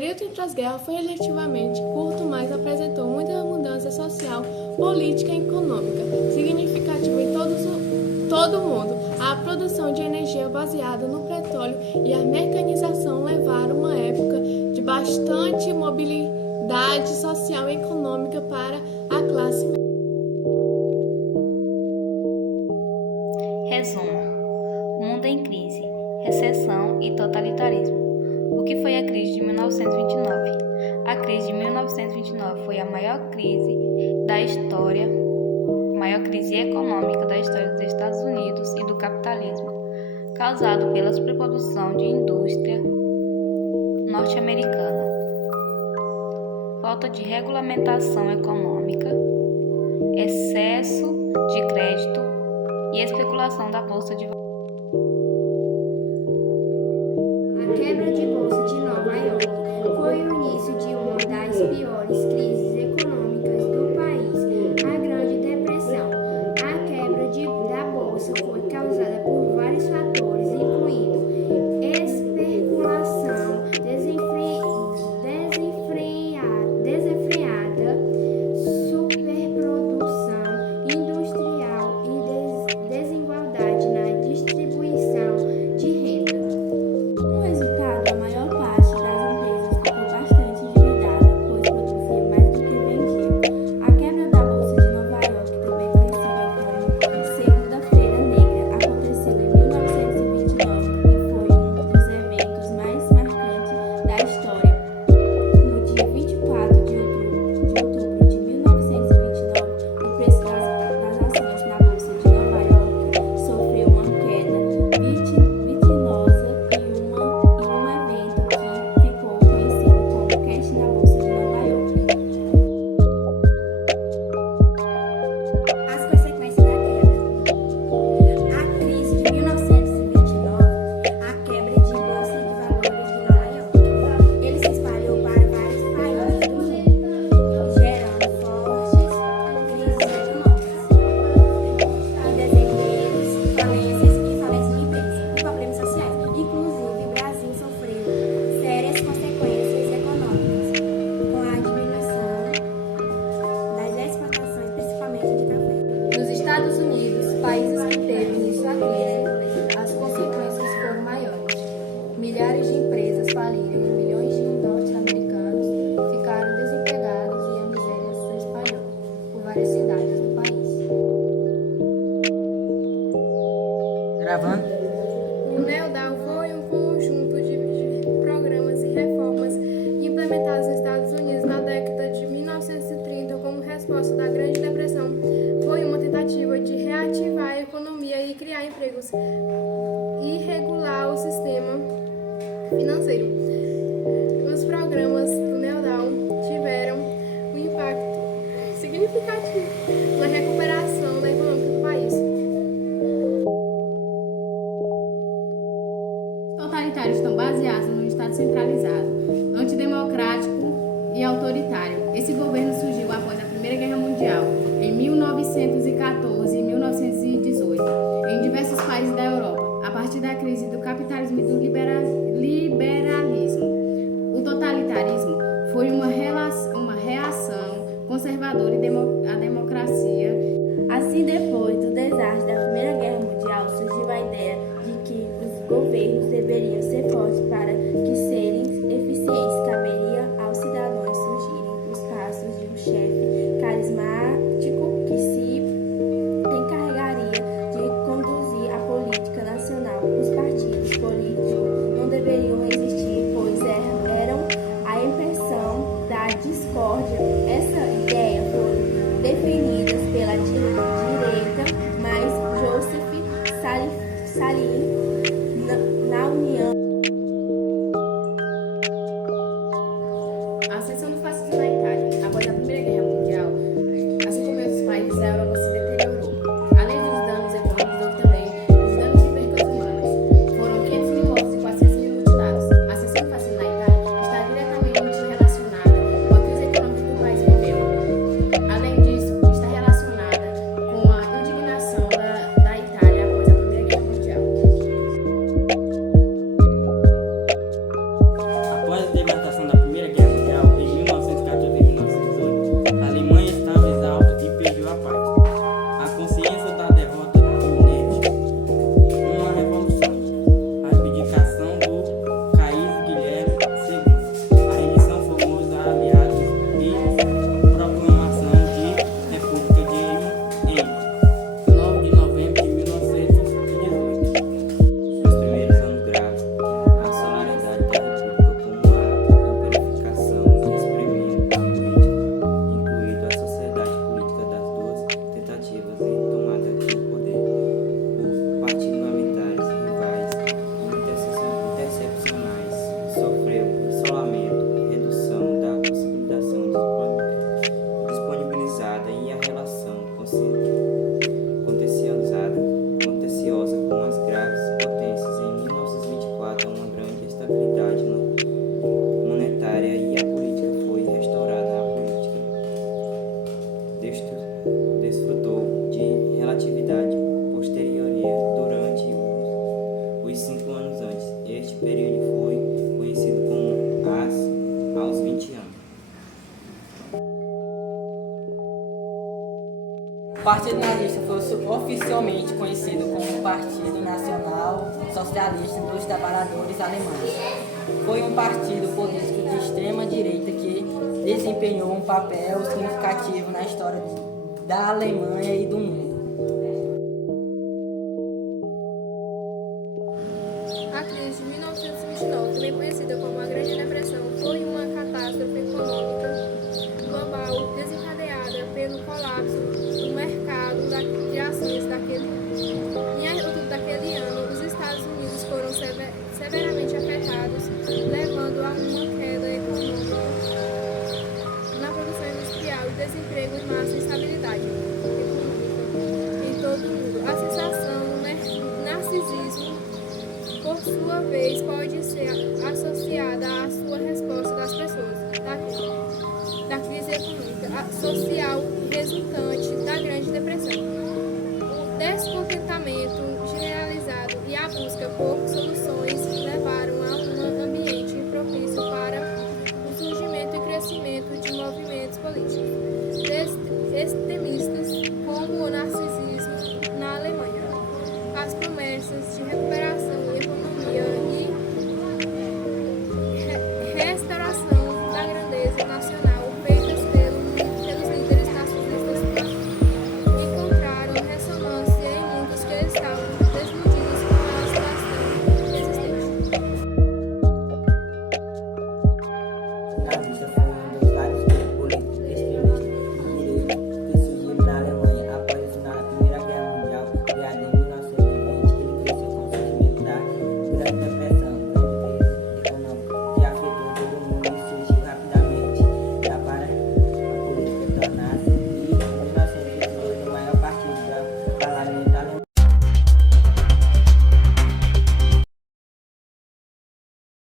período entre as guerras foi relativamente curto, mas apresentou muita mudança social, política e econômica significativa em todo o mundo. A produção de energia baseada no petróleo e a mecanização levaram uma época de bastante mobilidade social e econômica para a classe média. Resumo: mundo em crise, recessão e totalitarismo. O que foi a crise de 1929? A crise de 1929 foi a maior crise econômica da história dos Estados Unidos e do capitalismo, causado pela superprodução de indústria norte-americana, falta de regulamentação econômica, excesso de crédito e especulação da bolsa de valores. A quebra de bolsa de Nova York foi o início de uma das piores crises econômicas do país, a Grande Depressão. A quebra da bolsa foi causada por vários fatores, incluindo especulação desenfreada, superprodução industrial e desigualdade na distribuição de renda. Como resultado, a maior parte das empresas ficou bastante endividada, pois produzia mais do que vendia. A quebra da Bolsa de Nova York, também conhecida como Segunda-feira Negra, aconteceu em 1929 e foi um dos eventos mais marcantes da história. No dia 24 de outubro de 1929, o preço das ações na Bolsa de Nova York sofreu uma queda vertiginosa e um evento que ficou conhecido como crash na Bolsa de Nova York. As consequências da queda. A crise de 1929, a quebra de Bolsa de Valores de Nova York. Ele se espalhou para vários países do mundo, gerando fortes crises econômicas e desemprego, falências de empresas e problemas sociais. Inclusive, o Brasil sofreu sérias consequências econômicas com a diminuição das exportações, principalmente de café. Nos Estados Unidos, países que teve início a crise, as consequências foram maiores. Milhares de empresas faliram e milhões de norte-americanos ficaram desempregados e a miséria se espalhou por várias cidades do país. Gravando. O NELDAO foi um conjunto de programas e reformas implementados nos Estados Unidos na década de 1930 como resposta da Grande Depressão. Foi uma tentativa de reativar a economia e criar empregos e regular o sistema financeiro. Os programas do NELDAO tiveram um impacto significativo na recuperação da economia do país. Totalitários estão baseados num Estado centralizado, antidemocrático e autoritário. Esse governo surgiu após a Primeira Guerra Mundial, em 1914 e 1918, em diversos países da Europa, a partir da crise do capitalismo e do liberalismo. O totalitarismo foi uma reação conservadora à democracia. Assim, depois do desastre da Primeira Guerra Mundial, surgiu a ideia de que os governos deveriam ser fortes para que serem eficientes. Caberia aos cidadãos surgirem os passos de um chefe carismático que se encarregaria de conduzir a política nacional. Os partidos políticos não deveriam existir, pois eram a impressão da discórdia. Essa ideia foi definida pela direita, mas Joseph Stalin na União. A ascensão do fascismo na Itália, após a Primeira Guerra Mundial, assim como em outros países da Europa, se deteriorou. Além dos danos econômicos, houve também os danos de perdas humanas. Foram 500 mil mortos e 400 mil mutilados. A ascensão do fascismo na Itália está diretamente relacionada com a crise econômica que o país viveu. Além disso, está relacionada com desfrutou de relatividade posterioria durante os 5 anos antes. Este período foi conhecido como aos 20 anos. O Partido Nazista foi oficialmente conhecido como Partido Nacional Socialista dos Trabalhadores Alemães. Foi um partido político de extrema-direita que desempenhou um papel significativo na história da Alemanha e do mundo. A crise de 1929, também conhecida como a Grande Depressão, foi uma catástrofe econômica global desencadeada pelo colapso do mercado de ações daquele ano. Em outubro daquele ano, os Estados Unidos foram severamente afetados, levando a uma queda econômica na produção industrial e desemprego em massa e instabilidade econômica em todo o mundo. A sensação do narcisismo, por sua vez, pode ser associada à sua resposta das pessoas da crise econômica social resultante da Grande Depressão. O descontentamento generalizado e a busca por soluções levaram a um ambiente propício para o surgimento e crescimento de movimentos políticos extremistas, como o narcisismo na Alemanha. As promessas de recuperação da economia e restauração da grandeza nacional feitas pelos líderes narcisistas encontraram ressonância em muitos que estavam desiludidos com a situação existente. O nazista foi um dos vários grupos políticos extremistas de direita que surgiram na Alemanha após o final da Primeira Guerra Mundial, criado